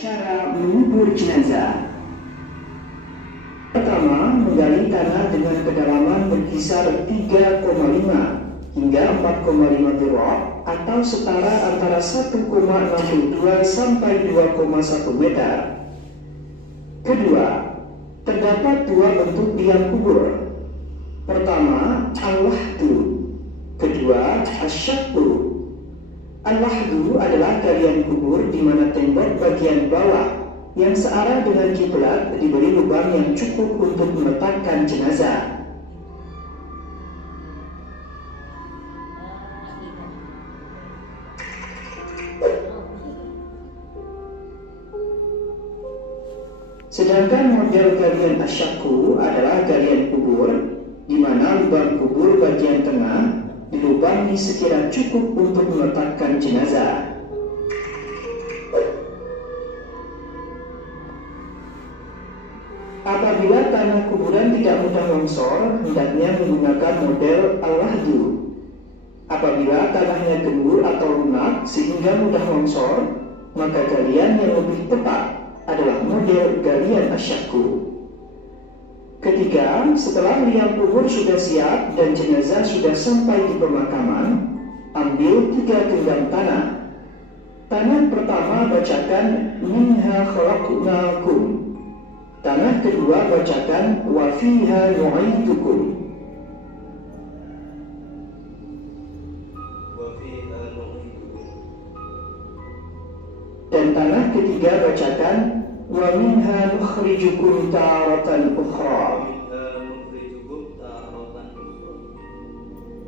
Cara mengubur jenazah. Pertama, menggali tanah dengan kedalaman berkisar 3,5 hingga 4,5 dhira'a atau setara antara 1,62 sampai 2,1 meter. Kedua, terdapat dua bentuk liang kubur. Pertama, al-lahdu. Kedua, asyaqqu. Al-lahdu adalah galian kubur di mana tembok bagian bawah yang searah dengan kiblat diberi lubang yang cukup untuk meletakkan jenazah. Sedangkan model galian asyaqqu adalah galian kubur di mana lubang kubur bagian tengah dilubangi sekira cukup untuk meletakkan jenazah. Apabila tanah kuburan tidak mudah longsor, hendaknya menggunakan model al-lahdu. Apabila tanahnya gembur atau lunak sehingga mudah longsor, maka galian yang lebih tepat adalah model galian asyaqqu. Ketiga, setelah liang kubur sudah siap dan jenazah sudah sampai di pemakaman, ambil 3 genggam tanah. Tanah pertama bacakan minha khalaqnakum. Tanah kedua bacakan wa fiha nu'idukum. Dan tanah ketiga bacakan wa minha nukhrijukum taratan ukhra.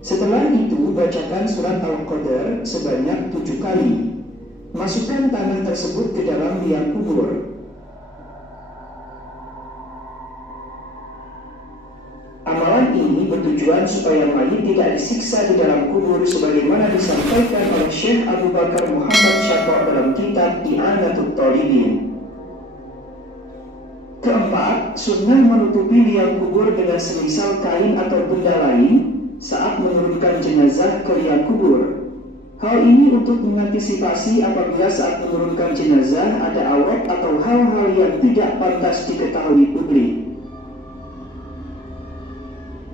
Setelah itu bacakan surat Al-Qadr sebanyak 7 kali. Masukkan tanah tersebut ke dalam liang kubur. Amalan ini bertujuan supaya mayit tidak disiksa di dalam kubur sebagaimana disampaikan oleh Syekh Abu Bakar Muhammad Syaqq dalam kitab I'anatut Talibin. Keempat, sunnah menutupi liang kubur dengan semisal kain atau benda lain saat menurunkan jenazah ke liang kubur. Hal ini untuk mengantisipasi apabila saat menurunkan jenazah ada aurat atau hal-hal yang tidak pantas diketahui publik.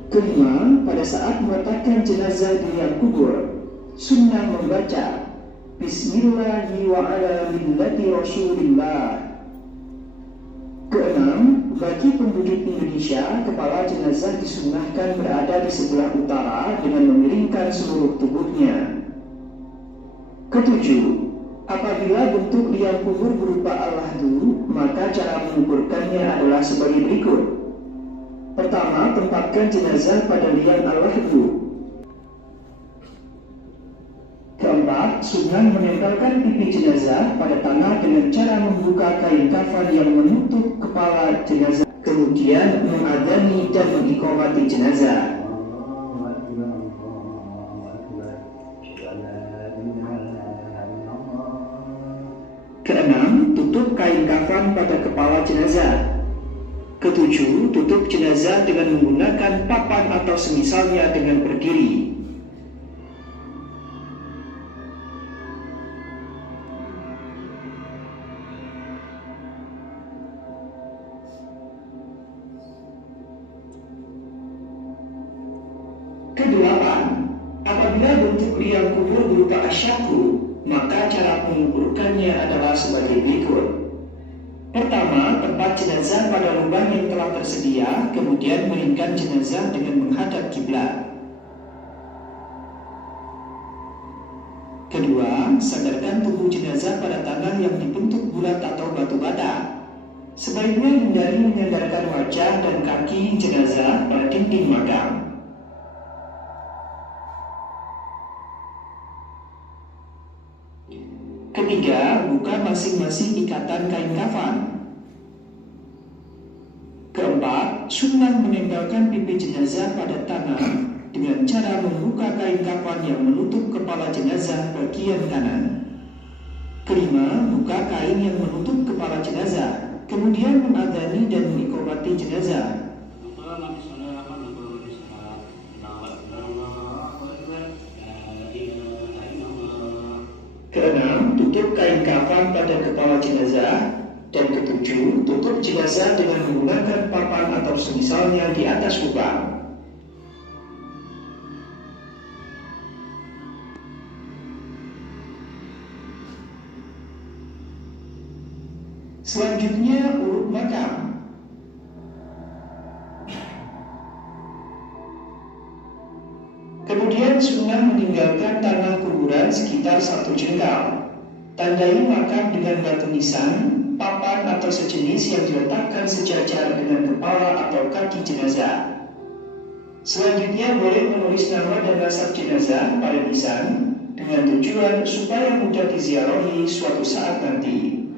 Kelima, pada saat meletakkan jenazah di liang kubur, sunnah membaca Bismillahi wa ala millati Rasulillah. Keenam, bagi penduduk Indonesia, kepala jenazah disunnahkan berada di sebelah utara dengan memiringkan seluruh tubuhnya. Ketujuh, apabila bentuk liang kubur berupa al-lahdu, maka cara menguburkannya adalah sebagai berikut. Pertama, tempatkan jenazah pada liang al-lahdu. Keempat, sunnah menempelkan pipi jenazah pada tanah dengan cara membuka kain kafan yang menutup kepala jenazah, kemudian mengadzani dan mengiqamati jenazah. Keenam, tutup kain kafan pada kepala jenazah. Ketujuh, tutup jenazah dengan menggunakan papan atau semisalnya dengan berdiri. Kedelapan, apabila bentuk liang kubur berupa asyaqqu, maka cara menguburkannya adalah sebagai berikut. Pertama, tempat jenazah pada lubang yang telah tersedia, kemudian miringkan jenazah dengan menghadap kiblat. Kedua, sandarkan tubuh jenazah pada tanah yang dibentuk bulat atau batu bata. Sebaiknya hindari menyandarkan wajah dan kaki jenazah pada dinding makam. Ketiga, buka masing-masing ikatan kain kafan. Keempat, sunnah menempelkan pipi jenazah pada tanah dengan cara membuka kain kafan yang menutup kepala jenazah bagian kanan. Kelima, buka kain yang menutup kepala jenazah, kemudian mengadzani dan mengiqamati jenazah. Keenam, tutup kain kafan pada kepala jenazah. Dan ketujuh, tutup jenazah dengan menggunakan papan atau semisalnya di atas kubang. Selanjutnya, urut makam. Kemudian sunnah meninggalkan tanah kuburan sekitar 1 jengkal. Tandai makam dengan batu nisan, papan atau sejenis yang diletakkan sejajar dengan kepala atau kaki jenazah. Selanjutnya boleh menulis nama dan nasab jenazah pada nisan dengan tujuan supaya mudah diziarahi suatu saat nanti.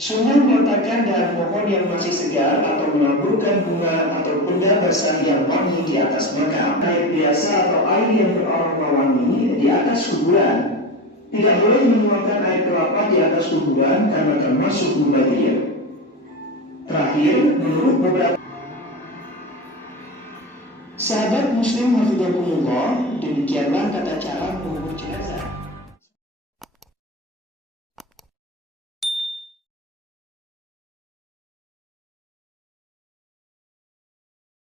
Sunnah meletakkan dahan pohon yang masih segar atau menaburkan bunga atau benda basah yang wangi di atas makam. Air biasa atau air yang beraroma wangi di atas kuburan. Tidak boleh menuangkan air kelapa di atas kuburan karena termasuk mubazir. Terakhir, menurut beberapa sahabat Muslim hafidhahumullah, demikianlah tata cara mengubur jenazah.